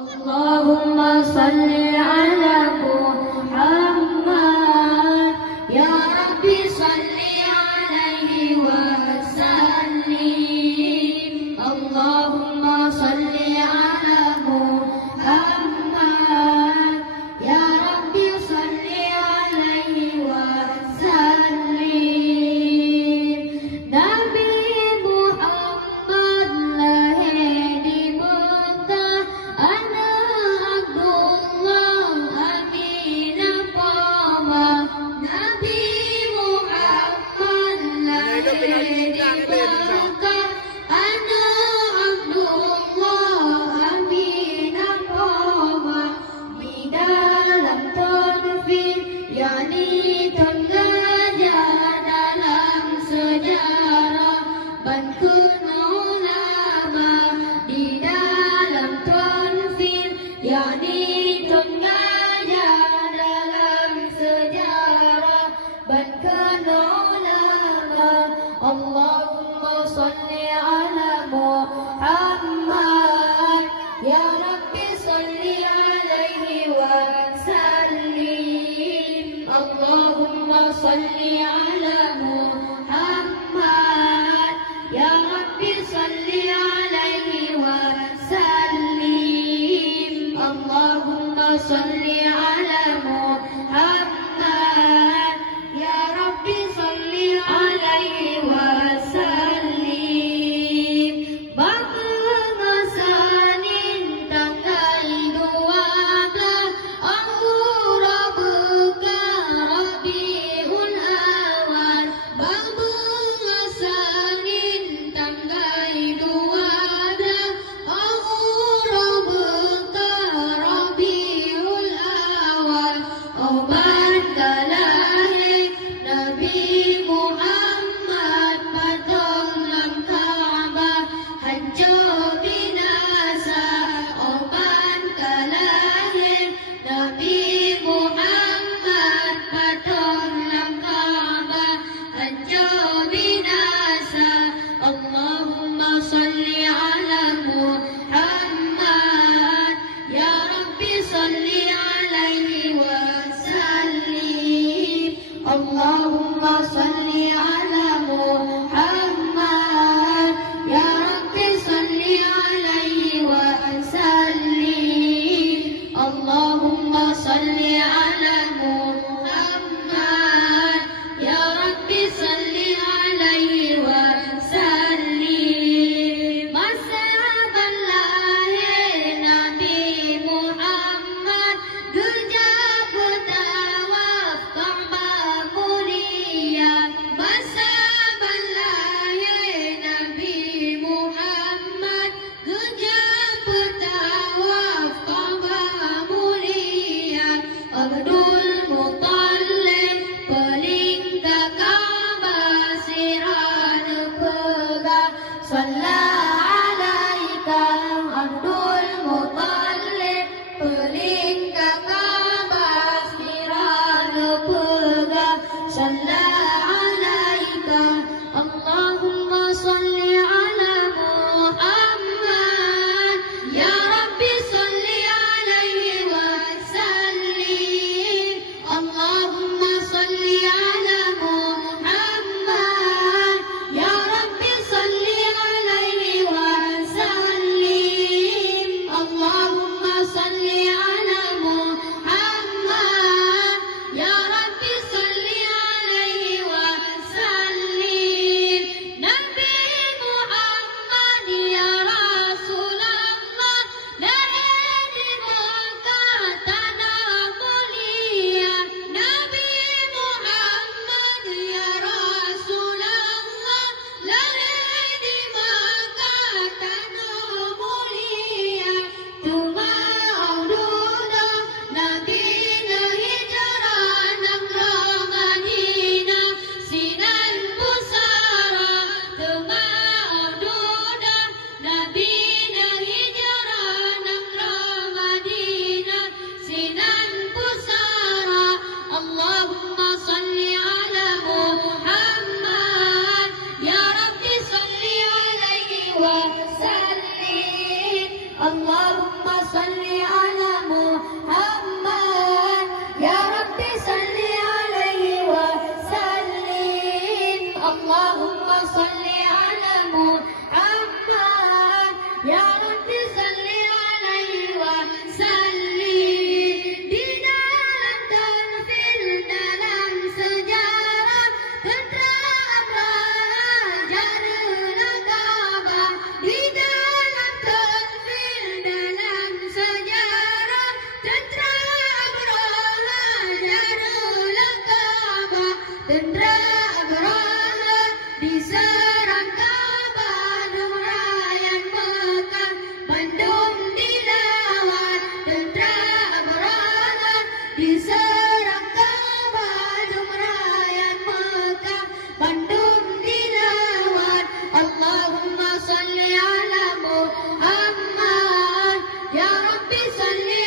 Allahumma salli ala Muhammad, ya Rabbi salli alaihi wa sallim. Allahumma salli ala Muhammad, ya Rabbi salli alaihi wa sallim. Nabi Muhammad lahir di Mekah, anak Abdullah Aminah Pama. Nabi Muhammad lahir di Mekah, anak Abdullah Aminah Pama. Di dalam tonfil, yakni tergajah dalam sejarah Bangkun ulama. Di dalam tonfil, yakni tergajah dalam sejarah Bangkun ulama. Allahumma salli ala Muhammad, ya Rabbi salli alaihi wa sallim. Allahumma salli ala Muhammad, ya Rabbi salli alaihi wa sallim. Allahumma salli ala Muhammad, ya Rabbi salli alaihi wa sallim. Pengasanin tanggal 12 Akhura Bekar Rabiul Awal. Pengasanin tanggal 12 Akhura Bekar Rabiul صل